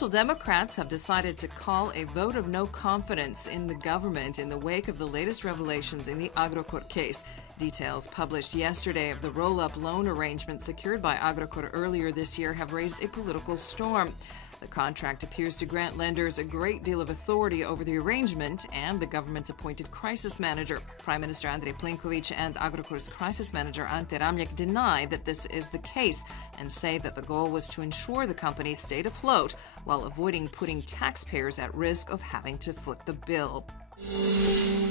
Social Democrats have decided to call a vote of no confidence in the government in the wake of the latest revelations in the Agrokor case. Details published yesterday of the roll-up loan arrangement secured by Agrokor earlier this year have raised a political storm. The contract appears to grant lenders a great deal of authority over the arrangement and the government-appointed crisis manager. Prime Minister Andrej Plenković and Agrokor's crisis manager Ante Ramljak deny that this is the case and say that the goal was to ensure the company stayed afloat while avoiding putting taxpayers at risk of having to foot the bill.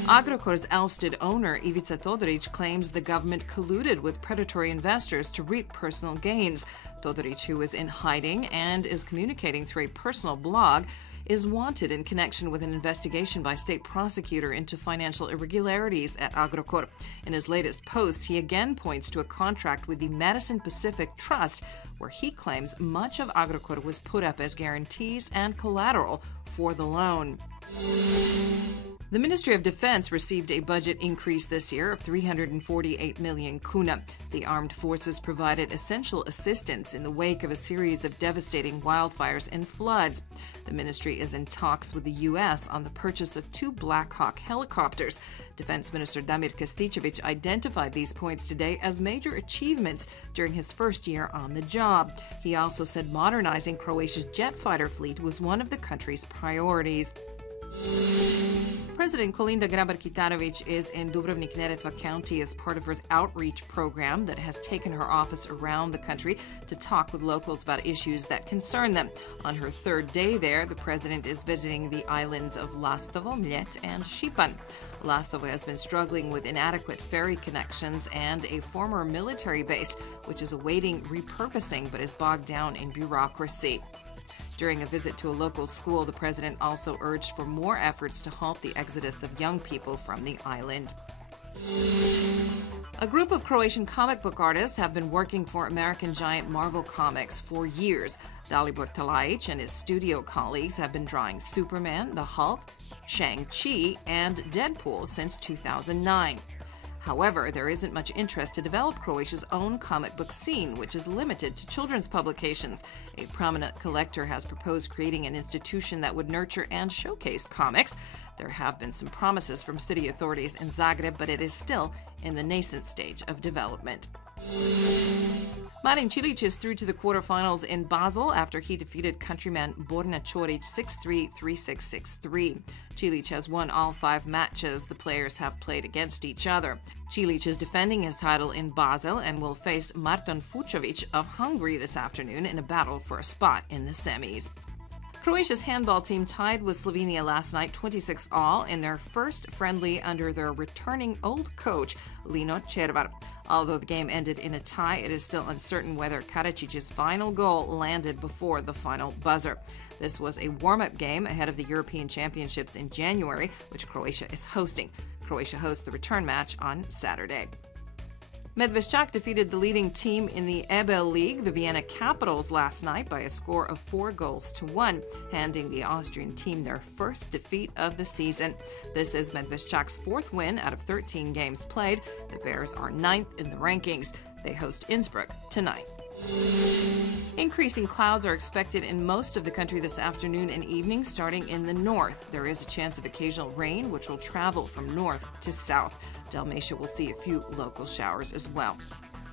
Agrokor's ousted owner, Ivica Todorić, claims the government colluded with predatory investors to reap personal gains. Todorić, who is in hiding and is communicating through a personal blog, is wanted in connection with an investigation by state prosecutor into financial irregularities at Agrokor. In his latest post, he again points to a contract with the Madison Pacific Trust, where he claims much of Agrokor was put up as guarantees and collateral for the loan. The Ministry of Defense received a budget increase this year of 348 million kuna. The armed forces provided essential assistance in the wake of a series of devastating wildfires and floods. The ministry is in talks with the U.S. on the purchase of 2 Black Hawk helicopters. Defense Minister Damir Krstičević identified these points today as major achievements during his first year on the job. He also said modernizing Croatia's jet fighter fleet was one of the country's priorities. President Kolinda Grabar-Kitarović is in Dubrovnik-Neretva County as part of her outreach program that has taken her office around the country to talk with locals about issues that concern them. On her third day there, the president is visiting the islands of Lastovo, Mljet, and Šipan. Lastovo has been struggling with inadequate ferry connections and a former military base, which is awaiting repurposing but is bogged down in bureaucracy. During a visit to a local school, the president also urged for more efforts to halt the exodus of young people from the island. A group of Croatian comic book artists have been working for American giant Marvel Comics for years. Dalibor Talajic and his studio colleagues have been drawing Superman, the Hulk, Shang-Chi, and Deadpool since 2009. However, there isn't much interest to develop Croatia's own comic book scene, which is limited to children's publications. A prominent collector has proposed creating an institution that would nurture and showcase comics. There have been some promises from city authorities in Zagreb, but it is still in the nascent stage of development. Marin Cilic is through to the quarterfinals in Basel after he defeated countryman Borna Ćorić 6-3, 3-6, 6-3. Cilic has won all 5 matches the players have played against each other. Cilic is defending his title in Basel and will face Marton Fucovic of Hungary this afternoon in a battle for a spot in the semis. Croatia's handball team tied with Slovenia last night 26-all in their first friendly under their returning old coach, Lino Červar. Although the game ended in a tie, it is still uncertain whether Karacic's final goal landed before the final buzzer. This was a warm-up game ahead of the European Championships in January, which Croatia is hosting. Croatia hosts the return match on Saturday. Medveščak defeated the leading team in the EBEL League, the Vienna Capitals, last night by a score of 4-1, handing the Austrian team their first defeat of the season. This is Medveščak's 4th win out of 13 games played. The Bears are 9th in the rankings. They host Innsbruck tonight. Increasing clouds are expected in most of the country this afternoon and evening, starting in the north. There is a chance of occasional rain, which will travel from north to south. Dalmatia will see a few local showers as well.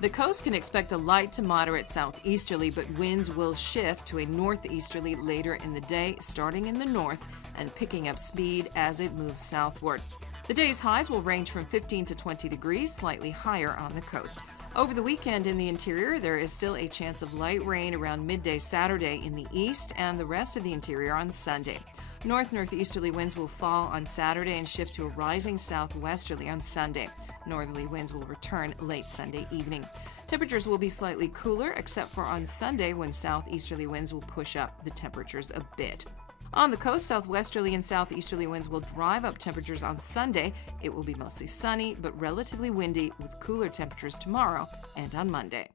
The coast can expect a light to moderate southeasterly, but winds will shift to a northeasterly later in the day, starting in the north and picking up speed as it moves southward. The day's highs will range from 15 to 20 degrees, slightly higher on the coast. Over the weekend in the interior, there is still a chance of light rain around midday Saturday in the east and the rest of the interior on Sunday. Northeasterly winds will fall on Saturday and shift to a rising southwesterly on Sunday. Northerly winds will return late Sunday evening. Temperatures will be slightly cooler, except for on Sunday when southeasterly winds will push up the temperatures a bit. On the coast, southwesterly and southeasterly winds will drive up temperatures on Sunday. It will be mostly sunny, but relatively windy with cooler temperatures tomorrow and on Monday.